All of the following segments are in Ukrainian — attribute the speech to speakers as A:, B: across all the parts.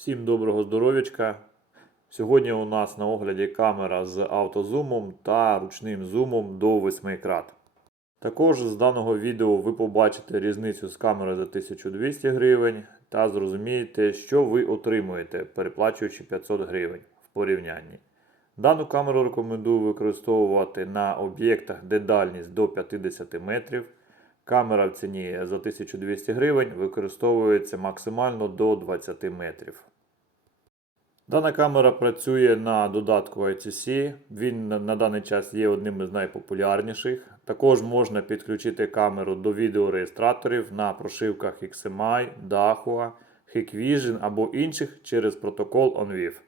A: Всім доброго здоров'ячка. Сьогодні у нас на огляді камера з автозумом та ручним зумом до 8 крат. Також з даного відео ви побачите різницю з камери за 1200 гривень та зрозумієте, що ви отримуєте, переплачуючи 500 гривень в порівнянні. Дану камеру рекомендую використовувати на об'єктах, де дальність до 50 метрів. Камера в ціні за 1200 гривень використовується максимально до 20 метрів. Дана камера працює на додатку ITC. Він на, даний час є одним із найпопулярніших. Також можна підключити камеру до відеореєстраторів на прошивках XMI, Dahua, Hikvision або інших через протокол OnVIF.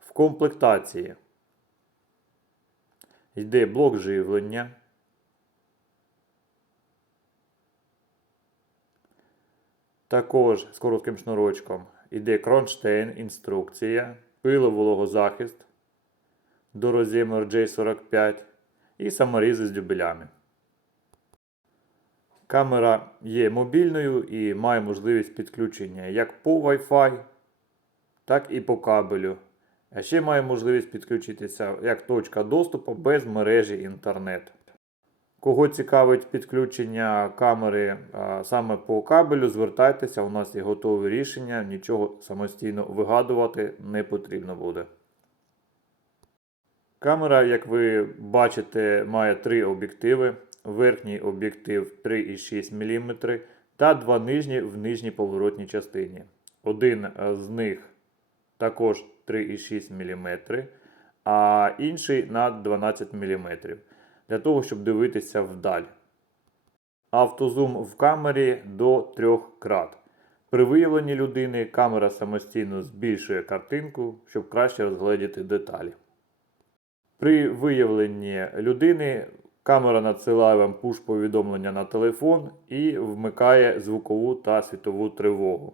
A: В комплектації йде блок живлення. Також з коротким шнурочком йде кронштейн, інструкція, пиловологозахист до роз'єму RJ45 і саморізи з дюбелями. Камера є мобільною і має можливість підключення як по Wi-Fi, так і по кабелю. А ще має можливість підключитися як точка доступу без мережі інтернет. Кого цікавить підключення камери а, саме по кабелю, звертайтеся, у нас є готове рішення, нічого самостійно вигадувати не потрібно буде. Камера, як ви бачите, має три об'єктиви. Верхній об'єктив 3,6 мм та два нижні в нижній поворотній частині. Один з них також 3,6 мм, а інший на 12 мм для того, щоб дивитися вдаль. Автозум в камері до 3 крат. При виявленні людини камера самостійно збільшує картинку, щоб краще розгледіти деталі. При виявленні людини камера надсилає вам пуш-повідомлення на телефон і вмикає звукову та світову тривогу.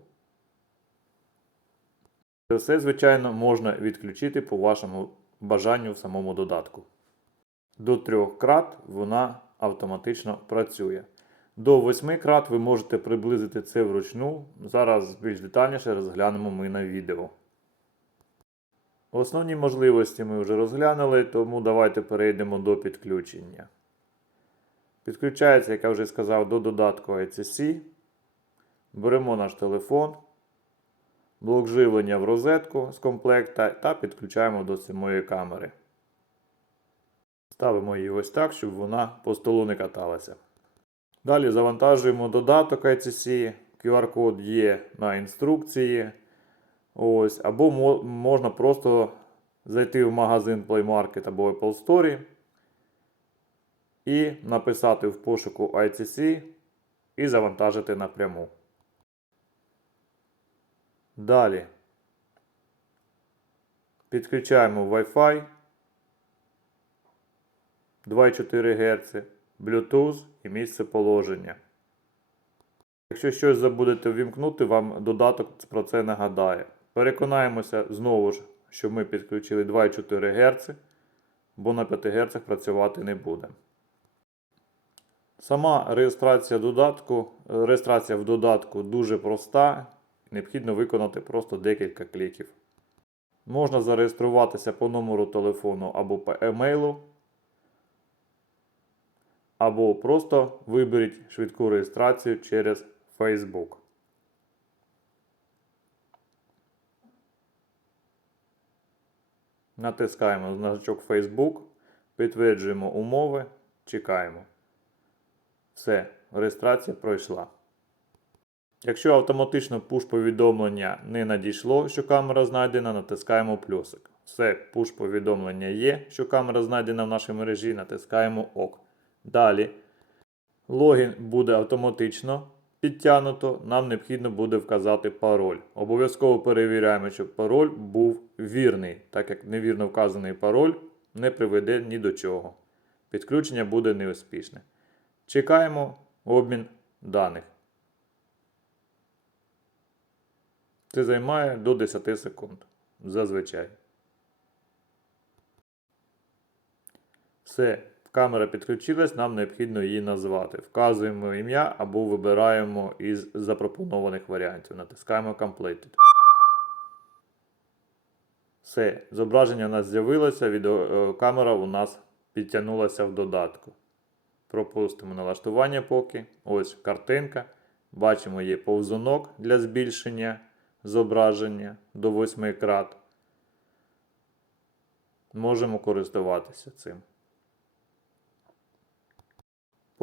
A: Це все, звичайно, можна відключити по вашому бажанню в самому додатку. До 3 крат вона автоматично працює. До 8 крат ви можете приблизити це вручну. Зараз більш детальніше розглянемо ми на відео. Основні можливості ми вже розглянули, тому давайте перейдемо до підключення. Підключається, як я вже сказав, до додатку ICC. Беремо наш телефон, блок живлення в розетку з комплекта та підключаємо до самої камери. Ставимо її ось так, щоб вона по столу не каталася. Далі завантажуємо додаток ICC. QR-код є на інструкції. Ось, Або можна просто зайти в магазин Play Market або Apple Store і написати в пошуку ICC і завантажити напряму. Далі підключаємо Wi-Fi. 2,4 Гц, Bluetooth і місце положення. Якщо щось забудете ввімкнути, вам додаток про це нагадає. Переконаємося знову ж, що ми підключили 2,4 Гц, бо на 5 Гц працювати не буде. Сама реєстрація додатку, реєстрація в додатку дуже проста. Необхідно виконати просто декілька кліків. Можна зареєструватися по номеру телефону або по емейлу. Або просто виберіть швидку реєстрацію через Facebook. Натискаємо значок Facebook, підтверджуємо умови, чекаємо. Все, реєстрація пройшла. Якщо автоматично пуш-повідомлення не надійшло, що камера знайдена, натискаємо плюсик. Все, пуш-повідомлення є, що камера знайдена в нашій мережі, натискаємо ОК. Далі логін буде автоматично підтягнуто, нам необхідно буде вказати пароль. Обов'язково перевіряємо, щоб пароль був вірний, так як невірно вказаний пароль не приведе ні до чого. Підключення буде неуспішне. Чекаємо обмін даних. Це займає до 10 секунд. Зазвичай. Все. Камера підключилась, нам необхідно її назвати. Вказуємо ім'я або вибираємо із запропонованих варіантів. Натискаємо Completed. Все, зображення у нас з'явилося, відеокамера у нас підтягнулася в додатку. Пропустимо налаштування поки. Ось картинка. Бачимо, є повзунок для збільшення зображення до 8 крат. Можемо користуватися цим.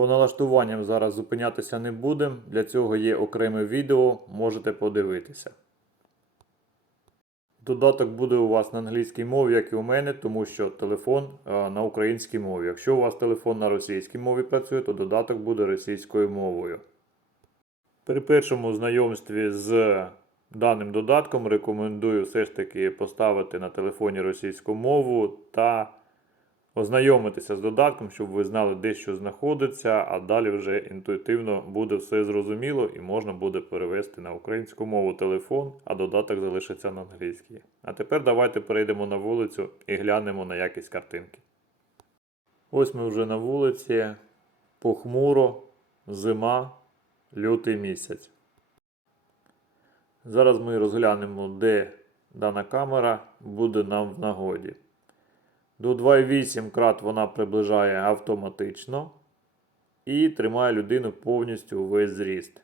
A: По налаштуванням зараз зупинятися не будемо. Для цього є окреме відео, можете подивитися. Додаток буде у вас на англійській мові, як і у мене, тому що телефон на українській мові. Якщо у вас телефон на російській мові працює, то додаток буде російською мовою. При першому знайомстві з даним додатком рекомендую все ж таки поставити на телефоні російську мову та ознайомитися з додатком, щоб ви знали, де що знаходиться, а далі вже інтуїтивно буде все зрозуміло і можна буде перевести на українську мову телефон, а додаток залишиться на англійській. А тепер давайте перейдемо на вулицю і глянемо на якість картинки. Ось ми вже на вулиці, похмуро, зима, лютий місяць. Зараз ми розглянемо, де дана камера буде нам в нагоді. До 2,8 крат вона приближає автоматично і тримає людину повністю увесь зріст.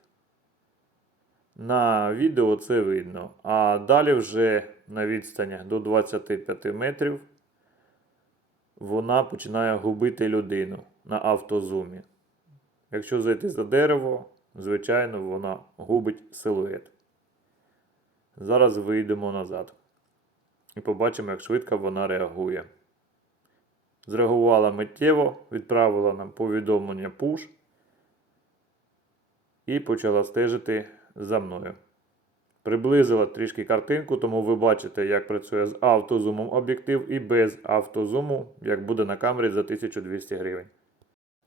A: На відео це видно. А далі вже на відстанях до 25 метрів вона починає губити людину на автозумі. Якщо зайти за дерево, звичайно, вона губить силует. Зараз вийдемо назад і побачимо, як швидко вона реагує. Зреагувала миттєво, відправила нам повідомлення push і почала стежити за мною. Приблизила трішки картинку, тому ви бачите, як працює з автозумом об'єктив і без автозуму, як буде на камері за 1200 гривень.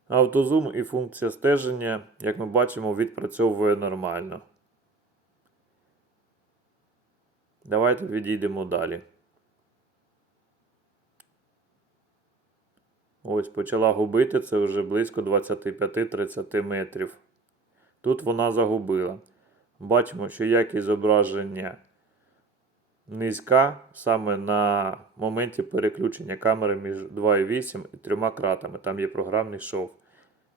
A: Автозум і функція стеження, як ми бачимо, відпрацьовує нормально. Давайте відійдемо далі. Ось почала губити це вже близько 25-30 метрів. Тут вона загубила. Бачимо, що якість зображення низька саме на моменті переключення камери між 2,8 і 3 кратами. Там є програмний шов.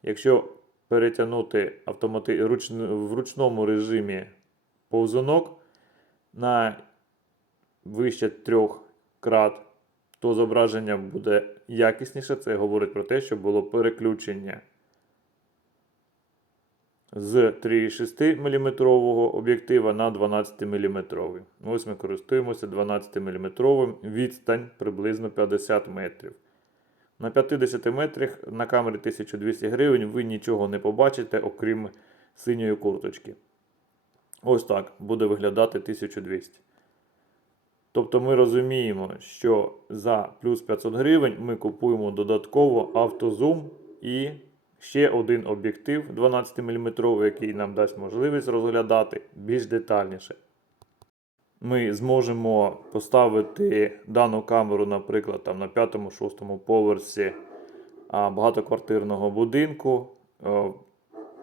A: Якщо перетягнути автомати... руч... в ручному режимі повзунок на вище 3 крат, то зображення буде якісніше. Це говорить про те, що було переключення з 3,6 мм об'єктива на 12 мм. Ось ми користуємося 12 мм відстань приблизно 50 метрів. На 50 метрах на камері 1200 гривень ви нічого не побачите, окрім синьої курточки. Ось так буде виглядати 1200. Тобто ми розуміємо, що за плюс 500 гривень ми купуємо додатково автозум і ще один об'єктив 12 мм, який нам дасть можливість розглядати більш детальніше. Ми зможемо поставити дану камеру, наприклад, там на 5-6 поверсі багатоквартирного будинку, е,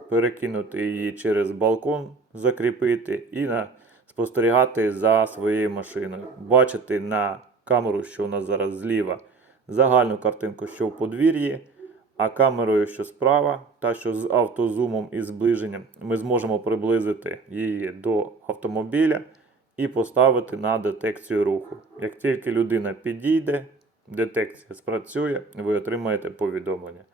A: перекинути її через балкон, закріпити і на, спостерігати за своєю машиною. Бачити на камеру, що у нас зараз зліва, загальну картинку, що в подвір'ї, а камерою, що справа, та що з автозумом і зближенням, ми зможемо приблизити її до автомобіля і поставити на детекцію руху. Як тільки людина підійде, детекція спрацює, ви отримаєте повідомлення.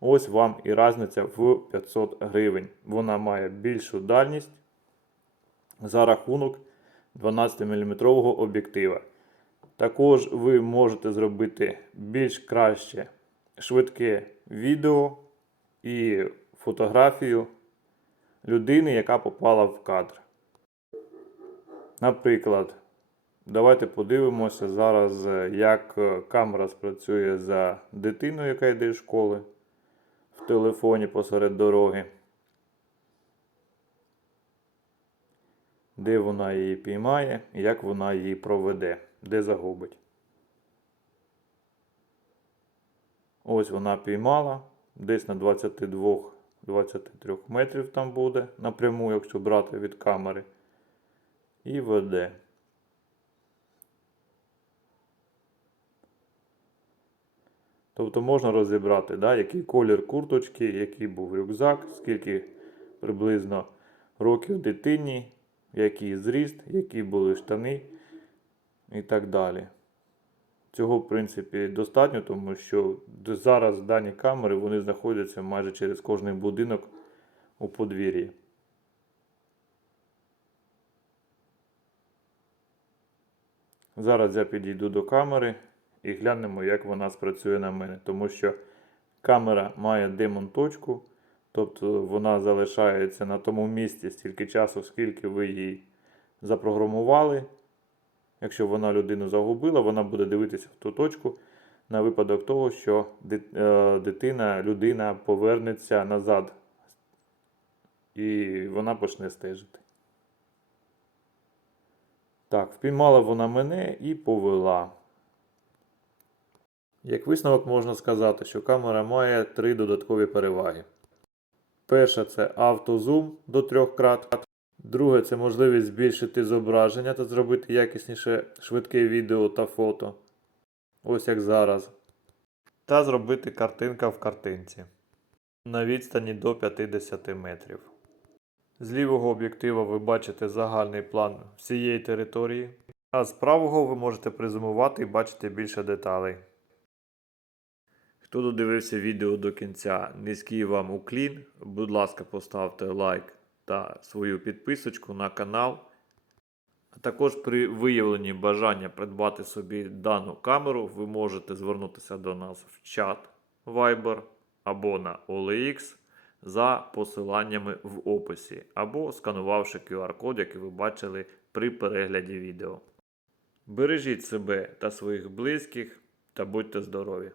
A: Ось вам і різниця в 500 гривень. Вона має більшу дальність за рахунок 12-мм об'єктива. Також ви можете зробити більш краще швидке відео і фотографію людини, яка попала в кадр. Наприклад, давайте подивимося зараз, як камера спрацює за дитиною, яка йде з школи в телефоні посеред дороги. Де вона її піймає, як вона її проведе, де загубить. Ось вона піймала. Десь на 22-23 метрів там буде напряму, якщо брати від камери. І веде. Тобто можна розібрати, да, який колір курточки, який був рюкзак, скільки приблизно років дитині, який зріст, які були штани і так далі. Цього, в принципі, достатньо, тому що зараз дані камери вони знаходяться майже через кожний будинок у подвір'ї. Зараз я підійду до камери і глянемо, як вона спрацює на мене, тому що камера має демон-точку, тобто вона залишається на тому місці стільки часу, скільки ви її запрограмували. Якщо вона людину загубила, вона буде дивитися в ту точку на випадок того, що е, дитина, людина повернеться назад і вона почне стежити. Так, впіймала вона мене і повела. Як висновок можна сказати, що камера має три додаткові переваги. Перша це автозум до трьох крат. Друге це можливість збільшити зображення та зробити якісніше швидке відео та фото. Ось як зараз. Та зробити картинка в картинці на відстані до 50 метрів. З лівого об'єктива ви бачите загальний план всієї території, а з правого ви можете призумувати і бачити більше деталей. Хто додивився відео до кінця, низький вам уклін. Будь ласка, поставте лайк та свою підписочку на канал. А також при виявленні бажання придбати собі дану камеру, ви можете звернутися до нас в чат Viber або на OLX за посиланнями в описі, або сканувавши QR-код, який ви бачили при перегляді відео. Бережіть себе та своїх близьких та будьте здорові!